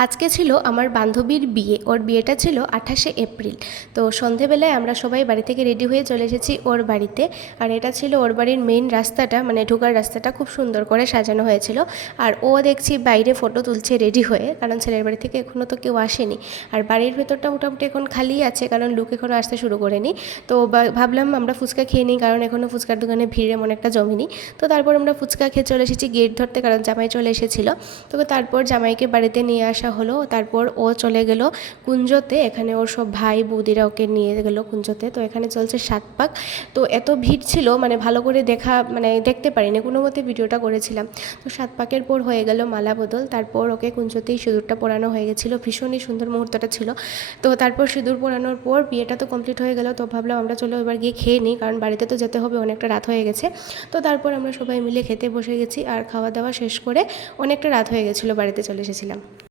আজকে ছিল আমার বান্ধবীর বিয়ে। ওর বিয়েটা ছিল 28শে এপ্রিল। তো সন্ধেবেলায় আমরা সবাই বাড়ি থেকে রেডি হয়ে চলে এসেছি ওর বাড়িতে। আর এটা ছিল ওর বাড়ির মেইন রাস্তাটা, মানে ঢোকার রাস্তাটা খুব সুন্দর করে সাজানো হয়েছিল। আর ও দেখছি বাইরে ফটো তুলছে রেডি হয়ে, কারণ ছেলের বাড়ি থেকে এখনও তো কেউ আসেনি। আর বাড়ির ভেতরটা মোটামুটি এখন খালি আছে, কারণ লোক এখনও আসতে শুরু করেনি। তো ভাবলাম আমরা ফুচকা খেয়ে নিই, কারণ এখনও ফুচকার দোকানে ভিড় এমন একটা জমেনি। তো তারপর আমরা ফুচকা খেয়ে চলে এসেছি গেট ধরতে, কারণ জামাই চলে এসেছিলো। তো তারপর জামাইকে বাড়িতে নিয়ে আসা হলো। তারপর ও চলে গেল কুঞ্জতে, এখানে ওর সব ভাই বৌদিরা ওকে নিয়ে গেল কুঞ্জতে। তো এখানে চলছে 7 পাক। তো এত ভিড় ছিল, মানে ভালো করে দেখতে পারিনি, কোনো মতে ভিডিওটা করেছিলাম। তো 7 পাকের পর হয়ে গেল মালা বদল। তারপর ওকে কুঞ্জতেই সিঁদুরটা পরানো হয়ে গেছিলো, ভীষণই সুন্দর মুহূর্তটা ছিল। তো তারপর সিঁদুর পরানোর পর বিয়েটা তো কমপ্লিট হয়ে গেল। তো ভাবলাম আমরা চলো এবার গিয়ে খেয়ে নিই, কারণ বাড়িতে তো যেতে হবে, অনেকটা রাত হয়ে গেছে। তো তারপর আমরা সবাই মিলে খেতে বসে গেছি, আর খাওয়া দাওয়া শেষ করে অনেকটা রাত হয়ে গেছিলো, বাড়িতে চলে এসেছিলাম।